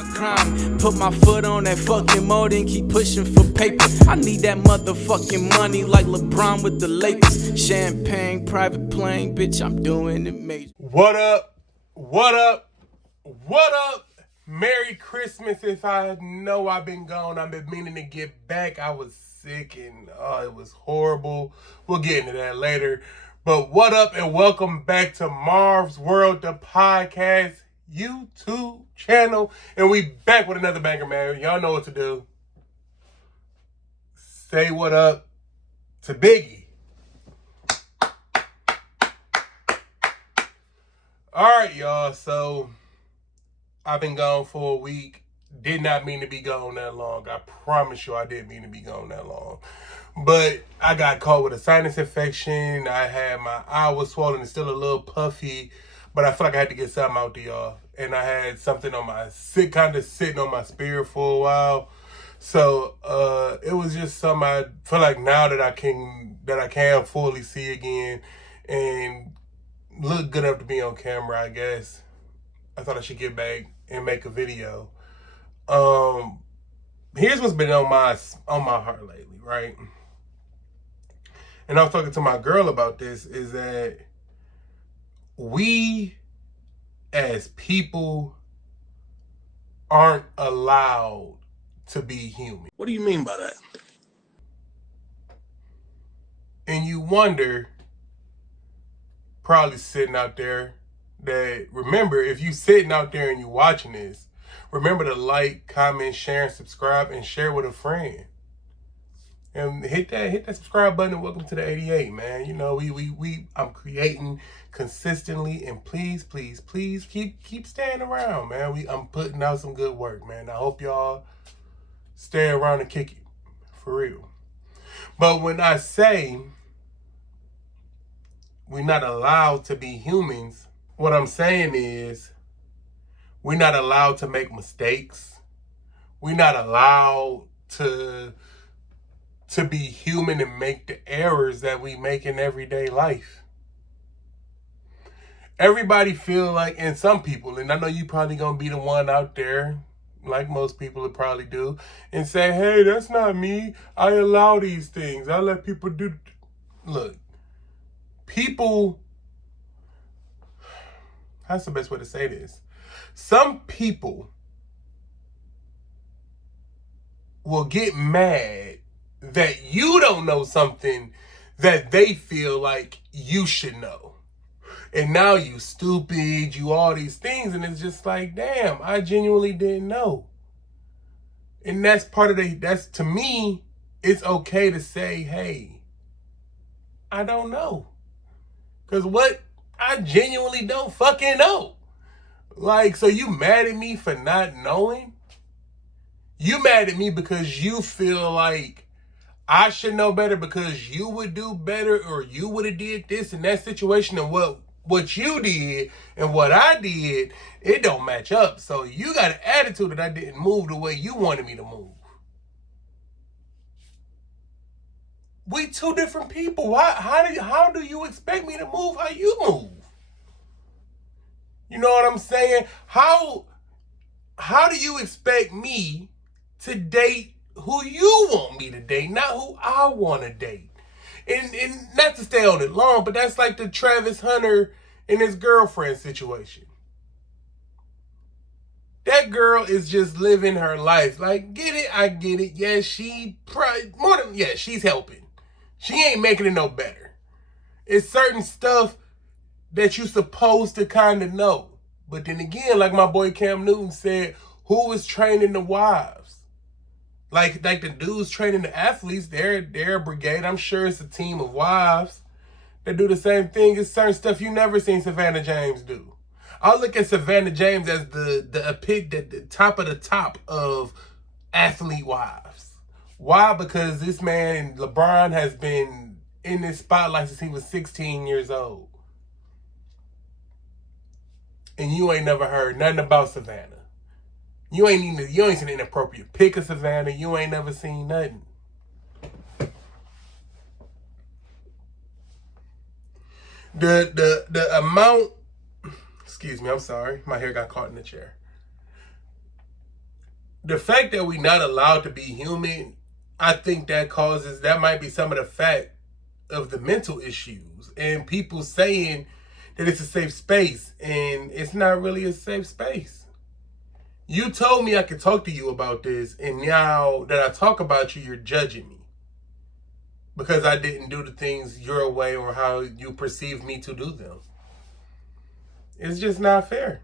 my grind, put my foot on that fucking mold and keep pushing for paper. I need that motherfucking money like LeBron with the Lakers. Champagne, private plane, bitch, I'm doing it major. What up? What up? What up? Merry Christmas. If I know I've been gone, I've been meaning to get back. I was sick and it was horrible. We'll get into that later. But what up and welcome back to Marv's World, the podcast YouTube channel. And we back with another banger, man. Y'all know what to do. Say what up to Biggie. Alright, y'all. So I've been gone for a week. Did not mean to be gone that long. I promise you I didn't mean to be gone that long. But I got caught with a sinus infection. I had my eye was swollen and still a little puffy. But I feel like I had to get something out to y'all. And I had something on my kind of sitting on my spirit for a while. So it was just something I feel like now that I can fully see again and look good enough to be on camera, I guess. I thought I should get back and make a video. Here's what's been on my heart lately, right? And I was talking to my girl about this, is that we as people aren't allowed to be human. What do you mean by that? And you wonder, probably sitting out there, that remember, if you sitting out there and you watching this, remember to like, comment, share, and subscribe, and share with a friend. And hit that subscribe button and welcome to the 88, man. You know, I'm creating consistently, and please keep staying around, man. I'm putting out some good work, man. I hope y'all stay around and kick it. For real. But when I say we're not allowed to be humans, what I'm saying is we're not allowed to make mistakes. We're not allowed to be human and make the errors that we make in everyday life. Everybody feel like, and some people, and I know you probably gonna be the one out there, like most people would probably do, and say, hey, that's not me. I allow these things. I let people do. Look, people, how's the best way to say this? Some people will get mad that you don't know something that they feel like you should know. And now you stupid, you all these things, and it's just like, damn, I genuinely didn't know. And that's part of that's, to me, it's okay to say, hey, I don't know. Because what? I genuinely don't fucking know. Like, so you mad at me for not knowing? You mad at me because you feel like I should know better because you would do better, or you would have did this in that situation, and what you did and what I did, it don't match up. So you got an attitude that I didn't move the way you wanted me to move. We two different people. How do you expect me to move how you move? You know what I'm saying? How do you expect me to date who you want me to date, not who I want to date? And not to stay on it long, but that's like the Travis Hunter and his girlfriend situation. That girl is just living her life. Like, get it? I get it. Yeah, she's helping. She ain't making it no better. It's certain stuff that you supposed to kind of know. But then again, like my boy Cam Newton said, who is training the wives? Like the dudes training the athletes, they're a brigade. I'm sure it's a team of wives that do the same thing. It's certain stuff you never seen Savannah James do. I look at Savannah James as the top of the top of athlete wives. Why? Because this man, LeBron, has been in this spotlight since he was 16 years old. And you ain't never heard nothing about Savannah. You ain't seen an inappropriate pic of Savannah. You ain't never seen nothing. The amount, excuse me, I'm sorry. My hair got caught in the chair. the fact that we're not allowed to be human, I think that might be some of the fact of the mental issues and people saying that it's a safe space, and it's not really a safe space. You told me I could talk to you about this, and now that I talk about you, you're judging me because I didn't do the things your way or how you perceive me to do them. It's just not fair.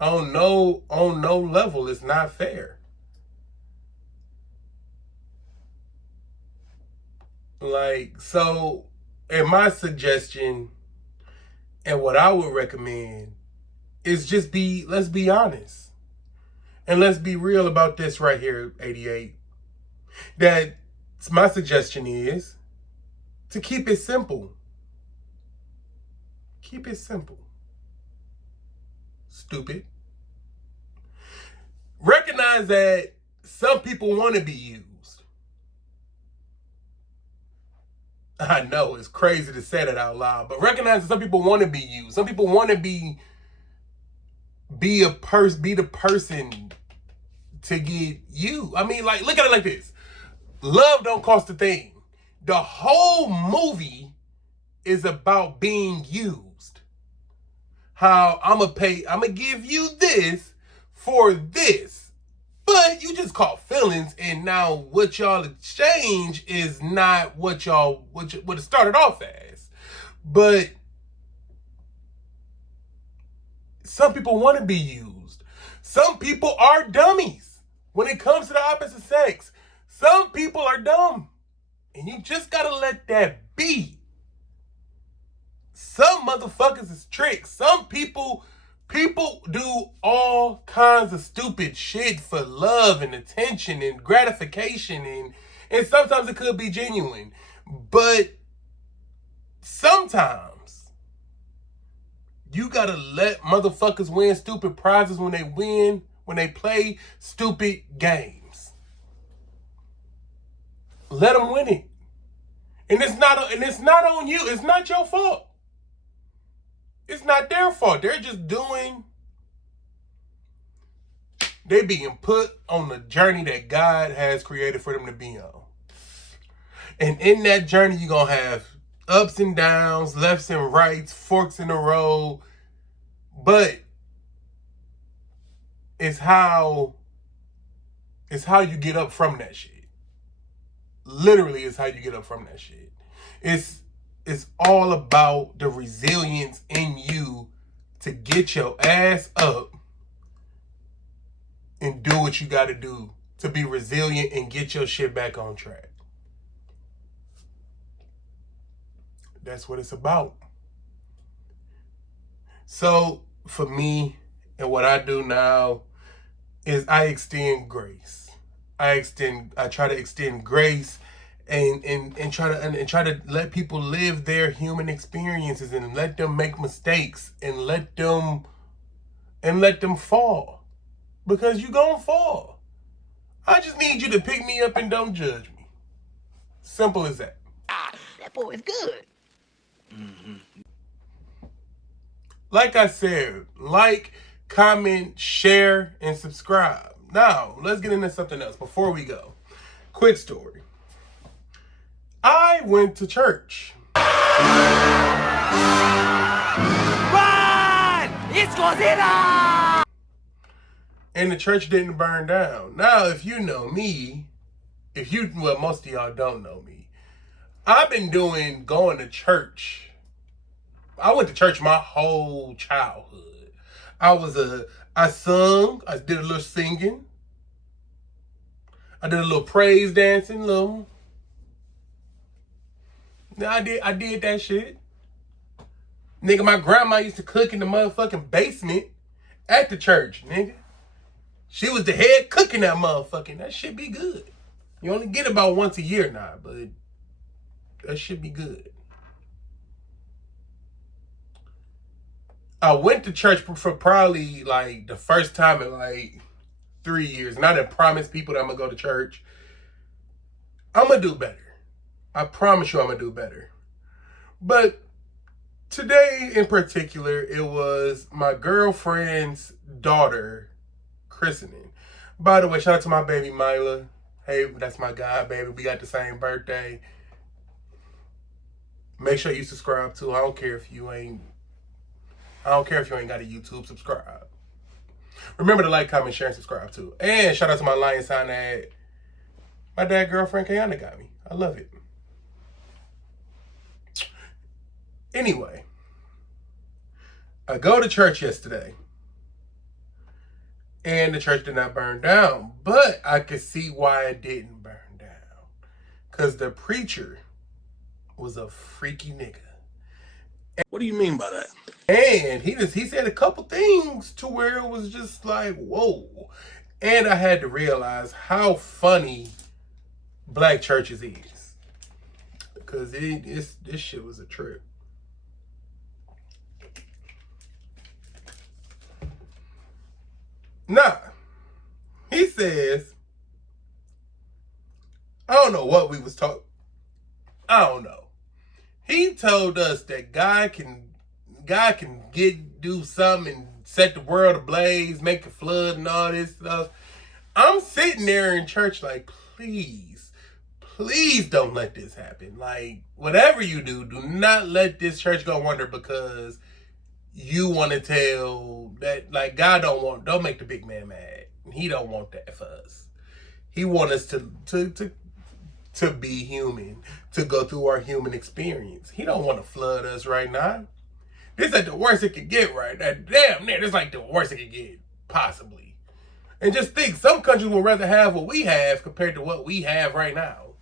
On no level, it's not fair. Like, so, and my suggestion and what I would recommend is let's be honest. And let's be real about this right here, 88. That my suggestion is to keep it simple. Keep it simple. Stupid. Recognize that some people want to be used. I know it's crazy to say that out loud, but recognize that some people want to be used. Some people want to be the person to get you. I mean, like, look at it like this. Love don't cost a thing. The whole movie is about being used. How I'm gonna give you this for this. But you just caught feelings, and now what y'all exchange is not what it started off as. But some people want to be used. Some people are dummies when it comes to the opposite sex. Some people are dumb, and you just gotta let that be. Some motherfuckers is tricks. Some people do all kinds of stupid shit for love and attention and gratification, and sometimes it could be genuine. But sometimes you gotta let motherfuckers win stupid prizes when they play stupid games. Let them win it. And it's not on you. It's not your fault. It's not their fault. They're just they being put on the journey that God has created for them to be on. And in that journey, you're going to have ups and downs, lefts and rights, forks in the road. But it's how you get up from that shit. Literally, it's how you get up from that shit. It's all about the resilience in you to get your ass up and do what you got to do to be resilient and get your shit back on track. That's what it's about. So for me, and what I do now is I extend grace. I try to extend grace and try to let people live their human experiences and let them make mistakes and let them fall. Because you gonna fall. I just need you to pick me up and don't judge me. Simple as that. That boy is good. Mm-hmm. Like I said, like, comment, share, and subscribe. Now, let's get into something else before we go. Quick story. I went to church. Run! It's Godzilla! And the church didn't burn down. Now, if you know me, most of y'all don't know me, I've been going to church. I went to church my whole childhood. I sung, I did a little singing. I did a little praise dancing, I did that shit. Nigga, my grandma used to cook in the motherfucking basement at the church, nigga. She was the head cook in that motherfucking. That shit be good. You only get about once a year now, but that shit be good. I went to church for probably like the first time in like 3 years. And I done promised people that I'm going to go to church. I'm going to do better. I promise you I'm going to do better. But today in particular, it was my girlfriend's daughter christening. By the way, shout out to my baby Mila. Hey, that's my guy, baby. We got the same birthday. Make sure you subscribe too. I don't care if you ain't got a YouTube. Subscribe. Remember to like, comment, share, and subscribe too. And shout out to my lion sign that my dad girlfriend Kayana got me. I love it. Anyway, I go to church yesterday. And the church did not burn down. But I could see why it didn't burn down. Because the preacher was a freaky nigga. What do you mean by that? And he said a couple things to where it was just like, whoa. And I had to realize how funny black churches is. Because this shit was a trip. Nah, he says, I don't know what we was talking. I don't know. He told us that God can do something and set the world ablaze, make a flood and all this stuff. I'm sitting there in church like, please don't let this happen. Like, whatever you do not let this church go under because you want to tell that, like, God don't make the big man mad. He don't want that for us. He want us to be human, to go through our human experience. He don't want to flood us right now. This is the worst it could get right now. Damn near, this is like the worst it could get, possibly. And just think, some countries would rather have what we have compared to what we have right now.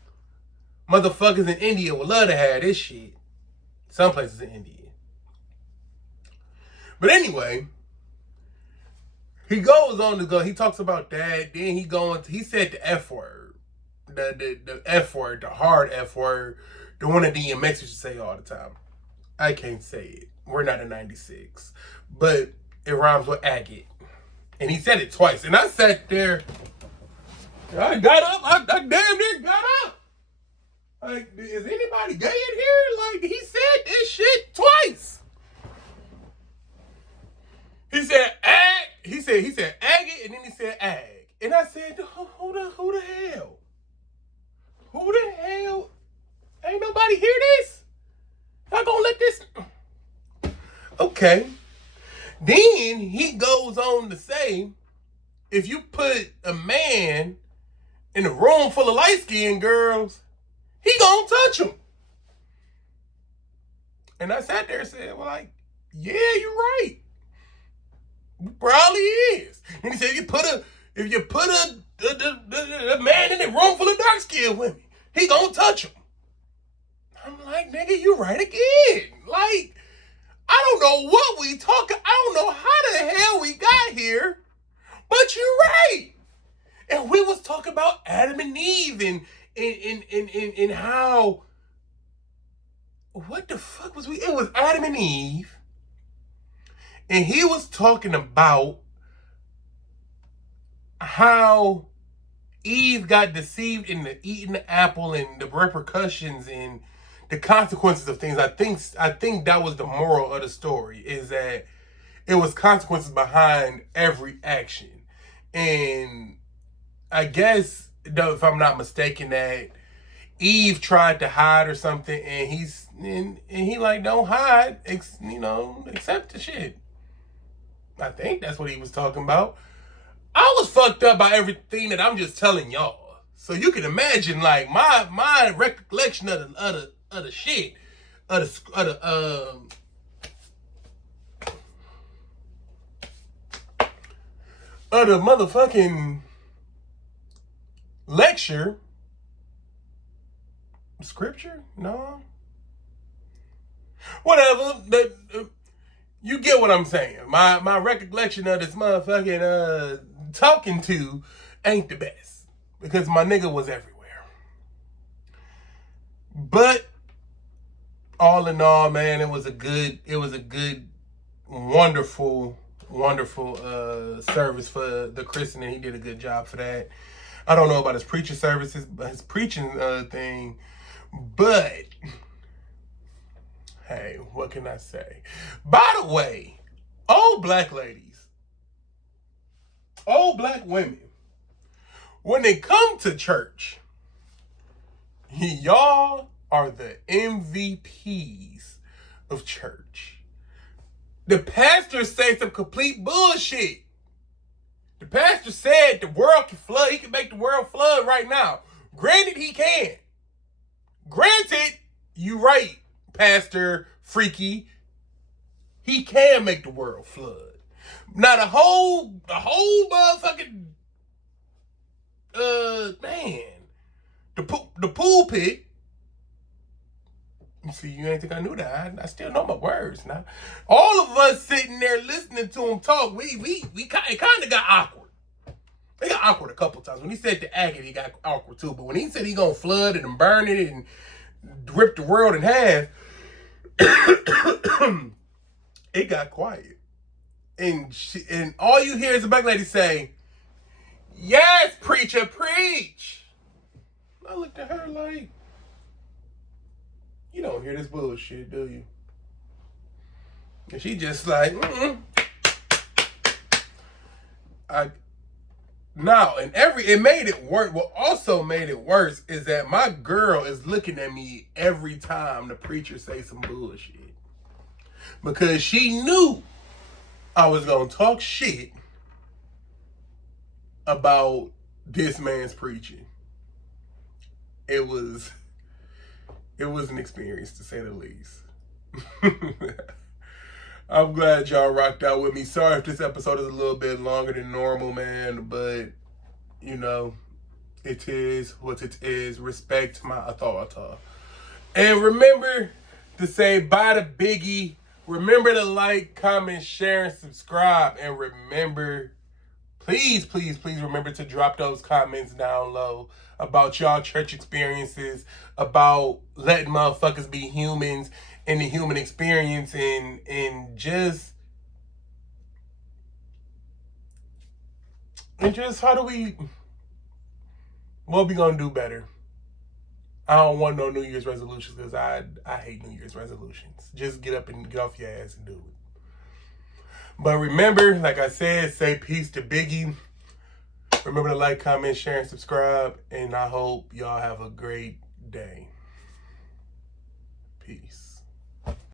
Motherfuckers in India would love to have this shit. Some places in India. But anyway, he goes on to go. He talks about that. Then he said the F word. The F word, the hard F word. The one that DMX used to say all the time. I can't say it. We're not in 96. But it rhymes with agate. And he said it twice. And I sat there. I got up. I damn near got up. Like, is anybody gay in here? Like, he said this shit twice. He said ag. He said agate, and then he said ag. And I said, who the hell? Who the hell? Ain't nobody hear this? Not gonna let this. Okay. Then he goes on to say, if you put a man in a room full of light-skinned girls, he gonna touch them. And I sat there and said, well, like, yeah, you're right. Probably is. And he said, if you put a man in a room full of dark-skinned women, he gonna touch them. I'm like, nigga, you right again. Like, I don't know what we talking. I don't know how the hell we got here, but you're right. And we was talking about Adam and Eve and how, what the fuck was we? It was Adam and Eve. And he was talking about how Eve got deceived into eating the apple and the repercussions and the consequences of things. I think that was the moral of the story, is that it was consequences behind every action. And I guess, if I'm not mistaken, that Eve tried to hide or something, and he like, don't hide, accept the shit. I think that's what he was talking about. I was fucked up by everything that I'm just telling y'all. So you can imagine, like, my recollection of the shit, of the motherfucking lecture. Scripture? No. Whatever. You get what I'm saying. My recollection of this motherfucking talking to ain't the best, because my nigga was everywhere. But all in all, man, it was a good, wonderful service for the christening. He did a good job for that. I don't know about his preaching services, but his preaching thing, but hey, what can I say? By the way, old black ladies, old black women, when it comes to church, y'all are the MVPs of church. The pastor said some complete bullshit. The pastor said the world can flood. He can make the world flood right now. Granted, he can. Granted, you right, Pastor Freaky. He can make the world flood. Now the whole motherfucking man, the pulpit. You see, you ain't think I knew that. I still know my words now. All of us sitting there listening to him talk, it kind of got awkward. It got awkward a couple times. When he said the agate, he got awkward too. But when he said he gonna flood it and burn it and rip the world in half, it got quiet. And all you hear is a black lady say, "Yes, preacher, preach." I looked at her like, you don't hear this bullshit, do you? And she just like, it made it worse. What also made it worse is that my girl is looking at me every time the preacher say some bullshit. Because she knew I was going to talk shit about this man's preaching. It was an experience, to say the least. I'm glad y'all rocked out with me. Sorry if this episode is a little bit longer than normal, man, but, you know, it is what it is. Respect my authority. And remember to say bye to Biggie. Remember to like, comment, share, and subscribe. And remember, please remember to drop those comments down low about y'all church experiences, about letting motherfuckers be humans in the human experience, and just what we gonna do better? I don't want no New Year's resolutions because I hate New Year's resolutions. Just get up and get off your ass and do it. But remember, like I said, say peace to Biggie. Remember to like, comment, share, and subscribe. And I hope y'all have a great day. Peace.